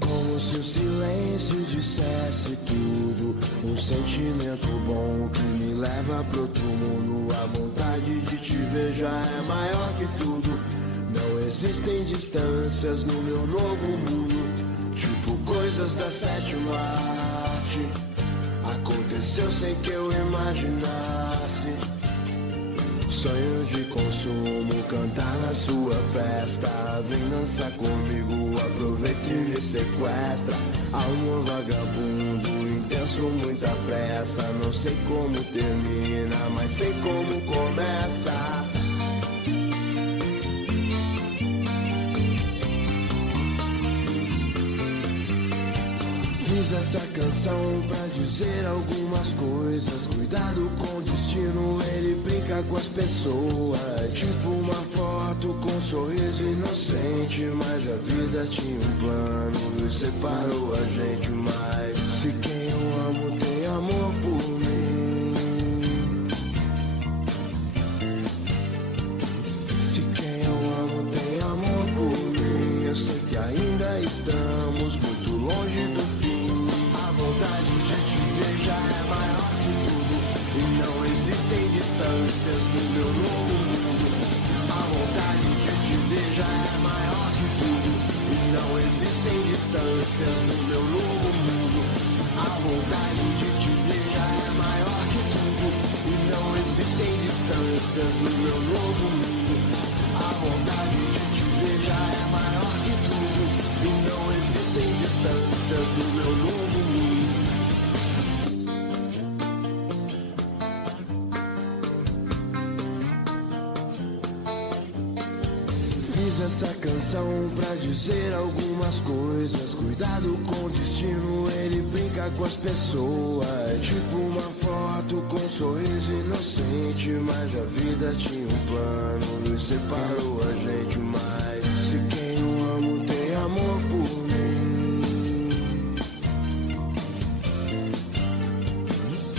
Como se o silêncio dissesse tudo, um sentimento bom que me leva pro outro mundo. A vontade de te ver já é maior que tudo. Não existem distâncias no meu novo mundo, tipo coisas da sétima arte. Aconteceu sem que eu imaginasse. Sonho de consumo, cantar na sua festa. Vem dançar comigo, aproveita e me sequestra. Amor vagabundo, intenso, muita pressa. Não sei como termina, mas sei como começa. Fiz essa canção pra dizer algumas coisas. Cuidado com o destino, ele brinca com as pessoas. Tipo uma foto com um sorriso inocente, mas a vida tinha um plano e separou a gente. Mas se quem eu amo tem amor por mim, se quem eu amo tem amor por mim, eu sei que ainda estamos muito longe do fim. A vontade de te ver já é maior que tudo, e não existem distâncias no meu novo mundo. A vontade de te ver já é maior que tudo, e não existem distâncias no meu novo mundo. A vontade de te ver já é maior que tudo, e não existem distâncias no meu novo mundo. A vontade de te ver já é maior que tudo, e não existem distâncias no meu novo mundo. Fiz essa canção pra dizer algumas coisas. Cuidado com o destino, ele brinca com as pessoas. Tipo uma foto com um sorriso inocente, mas a vida tinha um plano e separou a gente. Mas se quem eu amo tem amor por mim,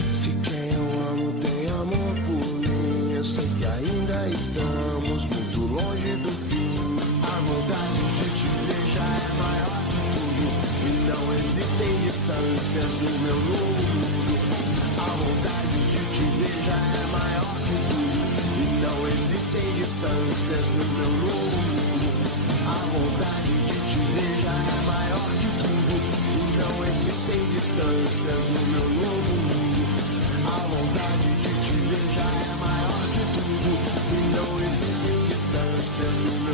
se quem eu amo tem amor por mim, eu sei que ainda estamos muito longe do fim. A vontade de te ver já é maior que tudo, e não existem distâncias no meu novo mundo. A vontade de te ver já é maior que tudo, e não existem distâncias no meu novo mundo. A vontade de te ver já é maior que tudo, e não existem distâncias no meu novo mundo. A vontade de te ver já é maior que tudo, e não existem distâncias no meu